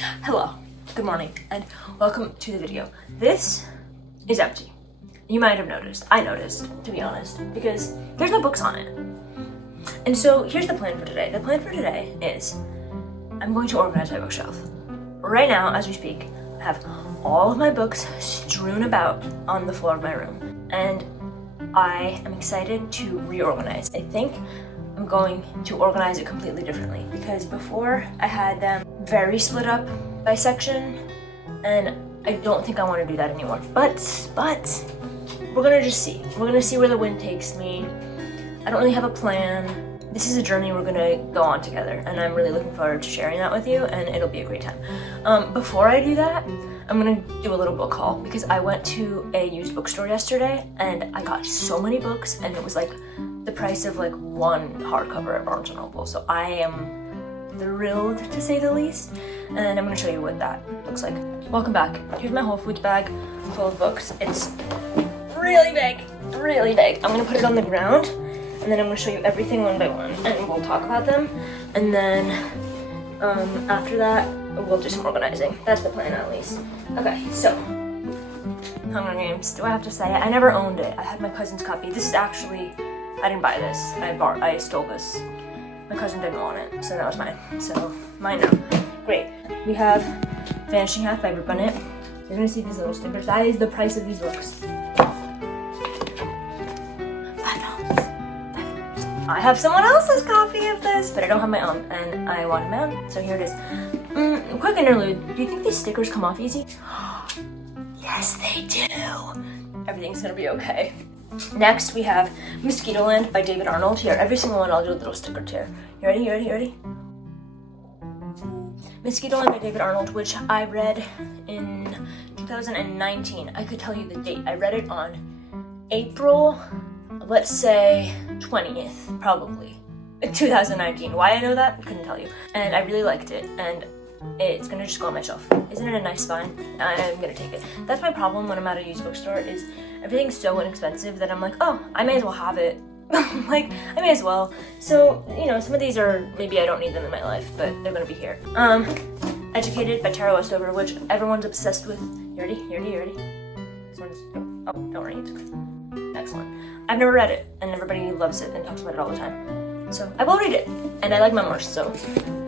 Hello, good morning, and welcome to the video. This is empty. You might have noticed. I noticed, to be honest, because there's no books on it. And so here's the plan for today. The plan for today is I'm going to organize my bookshelf. Right now, as we speak, I have all of my books strewn about on the floor of my room, and I am excited to reorganize. I think I'm going to organize it completely differently because before I had them very split up by section, and I don't think I want to do that anymore. But we're gonna just see. We're gonna see where the wind takes me. I don't really have a plan. This is a journey we're gonna go on together, and I'm really looking forward to sharing that with you, and it'll be a great time. Before I do that, I'm gonna do a little book haul because I went to a used bookstore yesterday and I got so many books, and it was like the price of like one hardcover at Barnes & Noble. So I am thrilled, to say the least, and I'm gonna show you what that looks like. Welcome back. Here's my Whole Foods bag full of books. It's really big, really big. I'm gonna put it on the ground, and then I'm gonna show you everything one by one, and we'll talk about them, and then after that, we'll do some organizing. That's the plan, at least. Okay, so Hunger Games. Do I have to say it? I never owned it. I had my cousin's copy. This is actually, I didn't buy this. I stole this. My cousin didn't want it, so that was mine. So mine now. Great. We have Vanishing Half by Rip on it. You're gonna see these little stickers. That is the price of these books. $5. I have someone else's copy of this, but I don't have my own, and I wanted my own, so here it is. Quick interlude. Do you think these stickers come off easy? Yes, they do. Everything's gonna be okay. Next, we have Mosquito Land by David Arnold. Here, every single one I'll do a little sticker to. You ready? You ready? You ready? Mosquito Land by David Arnold, which I read in 2019. I could tell you the date. I read it on April, let's say 20th, probably. 2019. Why I know that? Couldn't tell you. And I really liked it, and it's gonna just go on my shelf. Isn't it a nice spine? I'm gonna take it. That's my problem when I'm at a used bookstore, is everything's so inexpensive that I'm like, oh, I may as well have it. Like, I may as well. So, you know, some of these are, maybe I don't need them in my life, but they're gonna be here. Educated by Tara Westover, which everyone's obsessed with. You ready? You ready? You ready? This one's, oh, don't worry, it's okay. Excellent. I've never read it, and everybody loves it and talks about it all the time. So I will read it, and I like memoirs, so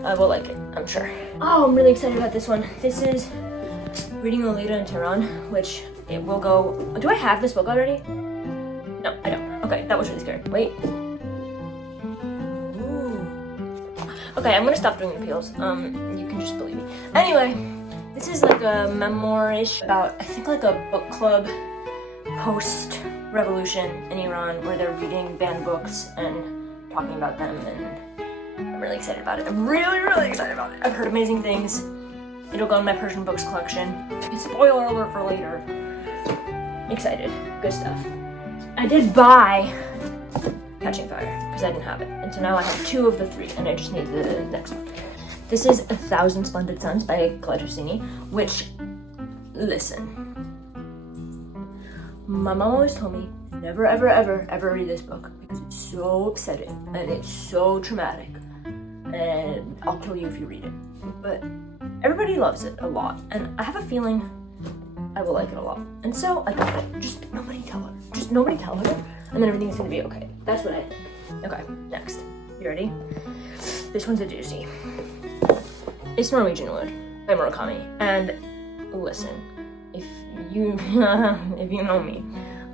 I will like it, I'm sure. Oh, I'm really excited about this one. This is Reading Lolita in Tehran, which it will go. Do I have this book already? No, I don't. Okay, that was really scary. Wait. Ooh. Okay, I'm gonna stop doing appeals. You can just believe me. Anyway, this is like a memoir-ish about, I think, like a book club post-revolution in Iran where they're reading banned books and talking about them, and I'm really excited about it. I'm really, really excited about it. I've heard amazing things. It'll go in my Persian books collection. Spoiler alert for later. Excited. Good stuff. I did buy Catching Fire because I didn't have it, and so now I have 2 of the 3, and I just need the next one. This is 1,000 Splendid Suns by Claude Houssini, which, listen, my mom always told me never, ever, ever, ever read this book because it's so upsetting and it's so traumatic, and I'll kill you if you read it. But everybody loves it a lot, and I have a feeling I will like it a lot. And so I got it. Just nobody tell her. Just nobody tell her, and then everything's gonna be okay. That's what I think. Okay, next. You ready? This one's a doozy. It's Norwegian Wood by Murakami. And listen, if you know me,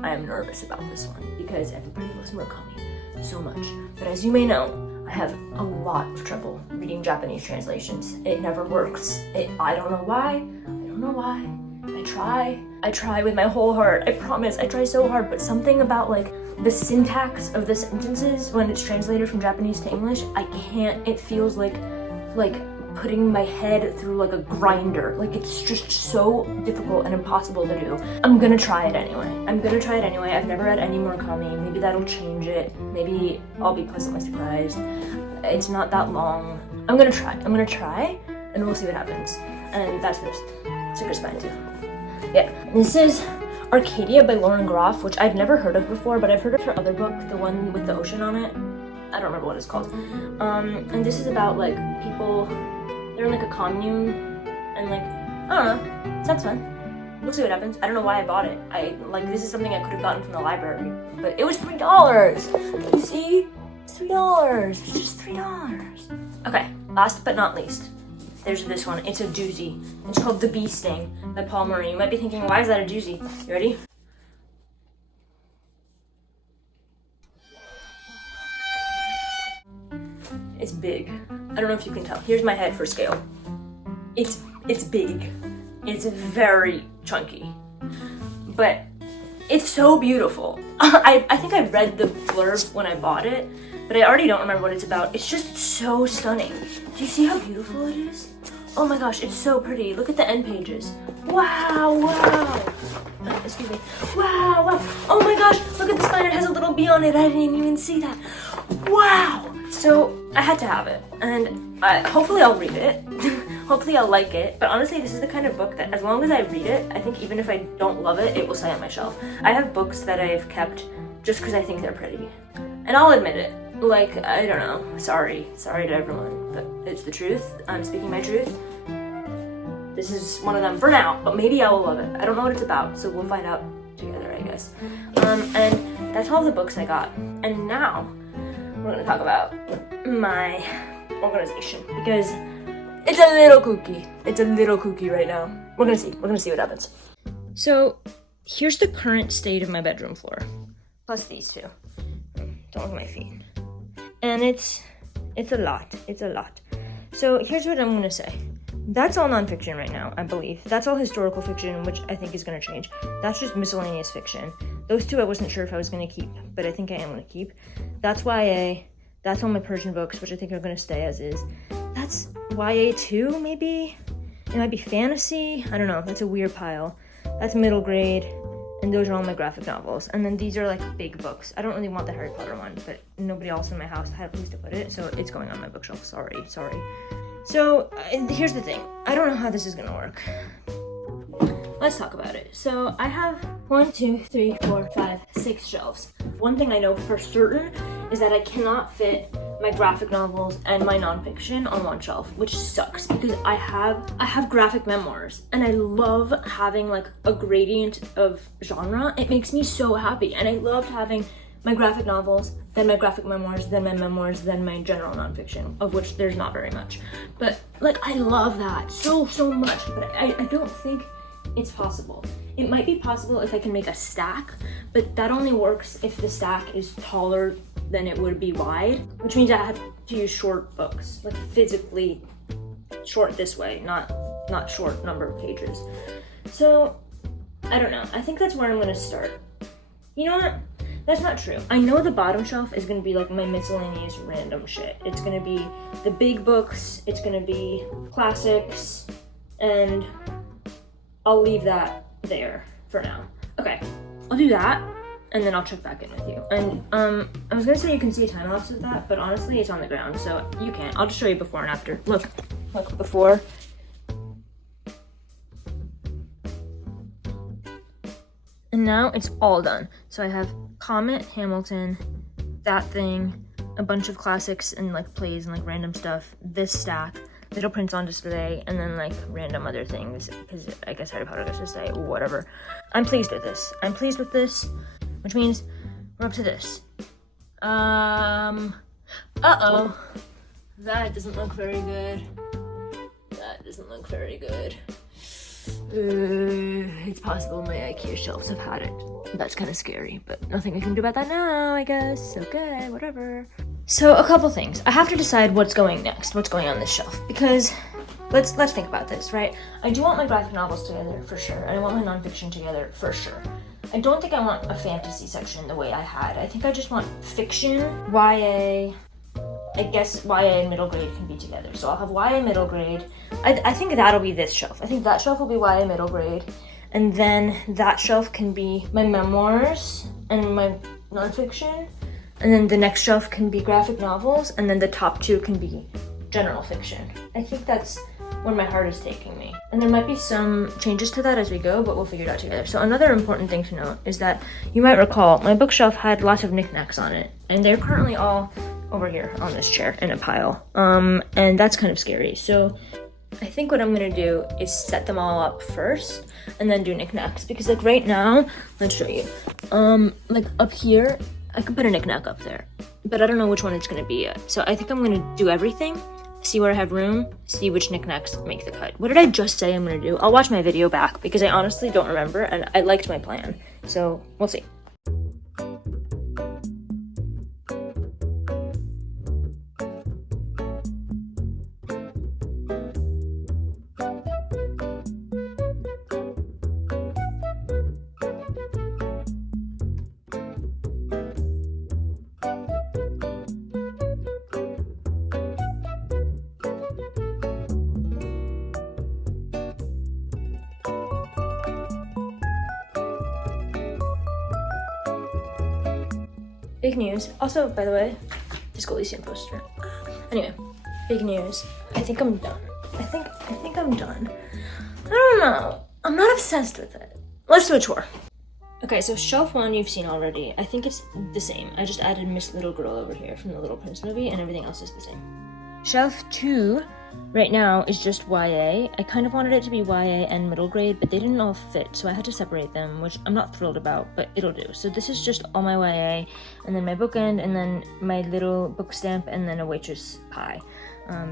I am nervous about this one because everybody loves Murakami so much. But as you may know, I have a lot of trouble reading Japanese translations. It never works. I don't know why. I don't know why. I try with my whole heart. I promise, I try so hard, but something about like the syntax of the sentences when it's translated from Japanese to English, I can't. It feels like putting my head through like a grinder. Like, it's just so difficult and impossible to do. I'm gonna try it anyway. I've never read any Murakami. Maybe that'll change it. Maybe I'll be pleasantly surprised. It's not that long. I'm gonna try, and we'll see what happens. And that's this. Super spine too. Yeah, this is Arcadia by Lauren Groff, which I've never heard of before, but I've heard of her other book, the one with the ocean on it. I don't remember what it's called. And this is about like people, they're in like a commune And like, I don't know, that's fun. We'll see what happens. I don't know why I bought it. This is something I could have gotten from the library, but it was $3. You see? It's $3. It's just $3. Okay, last but not least, there's this one. It's a doozy. It's called The Bee Sting by Paul Murray. You might be thinking, why is that a doozy? You ready? It's big. I don't know if you can tell. Here's my head for scale. It's big. It's very chunky. But it's so beautiful. I think I read the blurb when I bought it, but I already don't remember what it's about. It's just so stunning. Do you see how beautiful it is? Oh my gosh, it's so pretty. Look at the end pages. Wow, wow. Excuse me. Wow, wow. Oh my gosh, look at the spine. It has a little bee on it. I didn't even see that. Wow. So I had to have it, and hopefully I'll read it. Hopefully I'll like it. But honestly, this is the kind of book that as long as I read it, I think even if I don't love it, it will stay on my shelf. I have books that I've kept just because I think they're pretty. And I'll admit it. Like, I don't know. Sorry to everyone, but it's the truth. I'm speaking my truth. This is one of them for now, but maybe I will love it. I don't know what it's about, so we'll find out together, I guess. And that's all the books I got. And now we're gonna talk about my organization because it's a little kooky. It's a little kooky right now. We're gonna see what happens. So here's the current state of my bedroom floor, plus these two. Don't look at my feet. And it's a lot. It's a lot. So here's what I'm gonna say. That's all nonfiction right now, I believe. That's all historical fiction, which I think is gonna change. That's just miscellaneous fiction. Those two I wasn't sure if I was gonna keep, but I think I am gonna keep. That's YA. That's all my Persian books, which I think are gonna stay as is. That's YA too, maybe? It might be fantasy. I don't know. That's a weird pile. That's middle grade. And those are all my graphic novels. And then these are like big books. I don't really want the Harry Potter one, but nobody else in my house had a place to put it, so it's going on my bookshelf. Sorry. So here's the thing. I don't know how this is gonna work. Let's talk about it. So I have 1, 2, 3, 4, 5, 6 shelves. One thing I know for certain is that I cannot fit my graphic novels and my nonfiction on one shelf, which sucks because I have graphic memoirs and I love having like a gradient of genre. It makes me so happy, and I loved having my graphic novels, then my graphic memoirs, then my memoirs, then my general nonfiction, of which there's not very much. But like I love that so much, but I don't think it's possible. It might be possible if I can make a stack, but that only works if the stack is taller than it would be wide, which means I have to use short books, like physically short this way, not short number of pages. So I don't know. I think that's where I'm gonna start. You know what? That's not true. I know the bottom shelf is gonna be like my miscellaneous random shit. It's gonna be the big books, it's gonna be classics, and I'll leave that there for now. Okay, I'll do that, and then I'll check back in with you. And I was gonna say you can see a time lapse of that, but honestly it's on the ground, so you can't. I'll just show you before and after. Look before. And now it's all done. So I have Comet, Hamilton, that thing, a bunch of classics and like plays and like random stuff, this stack, Little Prince on display, and then like random other things, because I guess Harry Potter gets to stay, whatever. I'm pleased with this, which means we're up to this. Uh-oh. That doesn't look very good. It's possible my IKEA shelves have had it. That's kind of scary, but nothing I can do about that now, I guess. Okay, whatever. So a couple things. I have to decide what's going next, what's going on this shelf, because let's think about this, right? I do want my graphic novels together for sure, and I want my nonfiction together for sure. I don't think I want a fantasy section the way I had. I think I just want fiction, YA. I guess YA and middle grade can be together. So I'll have YA middle grade. I think that'll be this shelf. I think that shelf will be YA middle grade. And then that shelf can be my memoirs and my nonfiction. And then the next shelf can be graphic novels. And then the top two can be general fiction. I think that's where my heart is taking me. And there might be some changes to that as we go, but we'll figure it out together. So another important thing to note is that you might recall my bookshelf had lots of knickknacks on it. And they're currently all over here on this chair in a pile. And that's kind of scary. So I think what I'm gonna do is set them all up first and then do knickknacks, because like right now, let's show you. Like up here, I could put a knickknack up there, but I don't know which one it's gonna be yet. So I think I'm gonna do everything, see where I have room, see which knickknacks make the cut. What did I just say I'm gonna do? I'll watch my video back because I honestly don't remember and I liked my plan. So we'll see. Big news. Also, by the way, Disco Elysium poster. Anyway, big news. I think I'm done. I think I'm done. I don't know. I'm not obsessed with it. Let's do a tour. Okay, so shelf 1 you've seen already. I think it's the same. I just added Miss Little Girl over here from the Little Prince movie, and everything else is the same. Shelf 2 right now is just YA. I kind of wanted it to be YA and middle grade, but they didn't all fit, so I had to separate them, which I'm not thrilled about, but it'll do. So this is just all my YA, and then my bookend, and then my little book stamp, and then a waitress pie,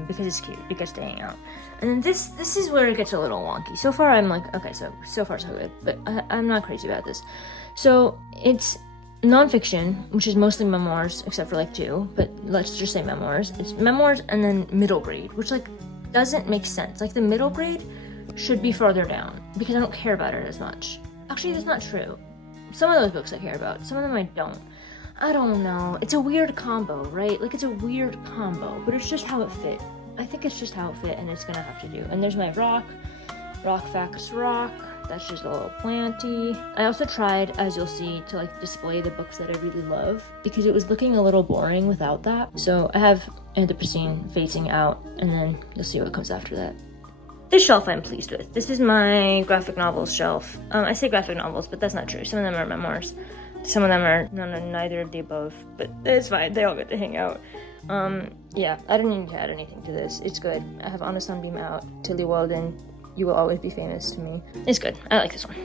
because it's cute, because to hang out. And then this is where it gets a little wonky. So far I'm like, okay, so far so good, but I'm not crazy about this. So it's nonfiction, which is mostly memoirs, except for like 2, but let's just say memoirs. It's memoirs and then middle grade, which like doesn't make sense. Like the middle grade should be farther down because I don't care about it as much. Actually, that's not true. Some of those books I care about, some of them I don't. I don't know. It's a weird combo, right? Like it's a weird combo, but it's just how it fit. I think it's just how it fit and it's gonna have to do. And there's my rock facts rock. That's just a little planty. I also tried, as you'll see, to like display the books that I really love because it was looking a little boring without that. So I have Anthropocene facing out, and then you'll see what comes after that. This shelf I'm pleased with. This is my graphic novels shelf. I say graphic novels, but that's not true. Some of them are memoirs. Some of them are neither of the above, but it's fine. They all get to hang out. Yeah, I didn't need to add anything to this. It's good. I have On the Sunbeam out, Tilly Walden, You Will Always Be Famous to Me. It's good. I like this one.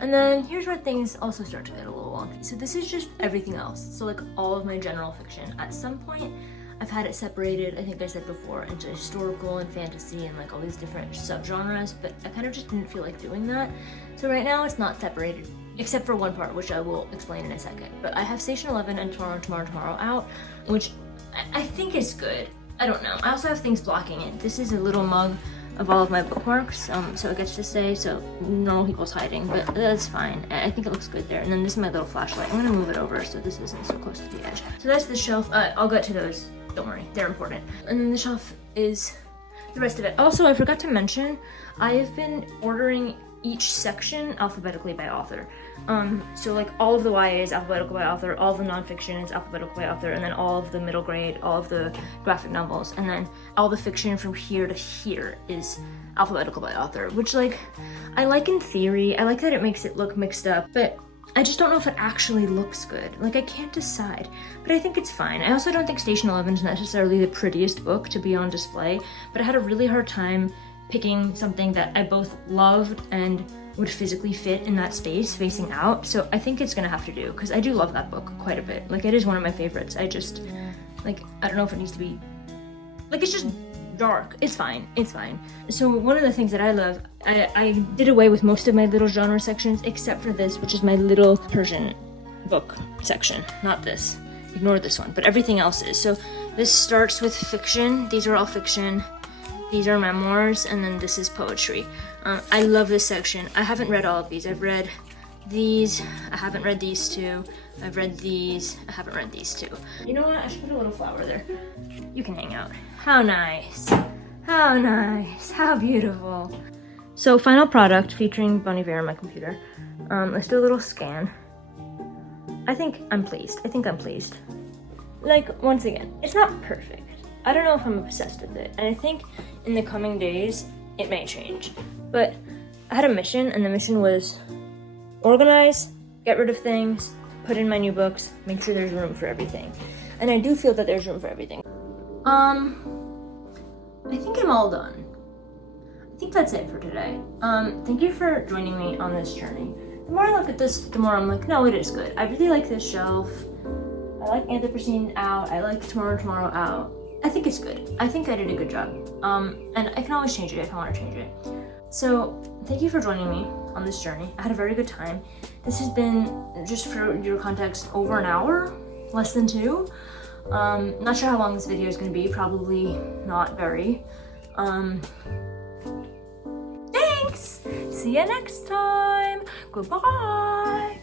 And then here's where things also start to get a little wonky. So this is just everything else. So like all of my general fiction. At some point, I've had it separated, I think I said before, into historical and fantasy and like all these different subgenres, but I kind of just didn't feel like doing that. So right now it's not separated, except for one part, which I will explain in a second. But I have Station 11 and Tomorrow out, which I think is good. I don't know. I also have things blocking it. This is a little mug of all of my bookmarks, so it gets to stay, so normal people's hiding, but that's fine. I think it looks good there. And then this is my little flashlight. I'm gonna move it over so this isn't so close to the edge. So that's the shelf. I'll get to those, don't worry, they're important. And then the shelf is the rest of it. Also, I forgot to mention, I have been ordering each section alphabetically by author. So like all of the YA is alphabetical by author, all of the nonfiction is alphabetical by author, and then all of the middle grade, all of the graphic novels, and then all the fiction from here to here is alphabetical by author, which like, I like in theory. I like that it makes it look mixed up, but I just don't know if it actually looks good. Like I can't decide, but I think it's fine. I also don't think Station 11 is necessarily the prettiest book to be on display, but I had a really hard time picking something that I both loved and would physically fit in that space facing out. So I think it's gonna have to do, because I do love that book quite a bit. Like it is one of my favorites. I just, like, I don't know if it needs to be, like it's just dark. It's fine, it's fine. So one of the things that I love, I did away with most of my little genre sections except for this, which is my little Persian book section. Not this, ignore this one, but everything else is. So this starts with fiction. These are all fiction. These are memoirs, and then this is poetry. I love this section. I haven't read all of these. I've read these. I haven't read these two. I've read these. I haven't read these two. You know what? I should put a little flower there. You can hang out. How nice. How nice. How beautiful. So final product featuring Bon Iver on my computer. Let's do a little scan. I think I'm pleased. Like, once again, it's not perfect. I don't know if I'm obsessed with it, and I think in the coming days, it may change. But I had a mission, and the mission was organize, get rid of things, put in my new books, make sure there's room for everything. And I do feel that there's room for everything. I think I'm all done. I think that's it for today. Thank you for joining me on this journey. The more I look at this, the more I'm like, no, it is good. I really like this shelf. I like Anthropocene out. I like Tomorrow out. I think it's good. I think I did a good job. And I can always change it if I want to change it. So thank you for joining me on this journey. I had a very good time. This has been, just for your context, over an hour, less than 2. Not sure how long this video is going to be. Probably not very. Thanks. See you next time. Goodbye.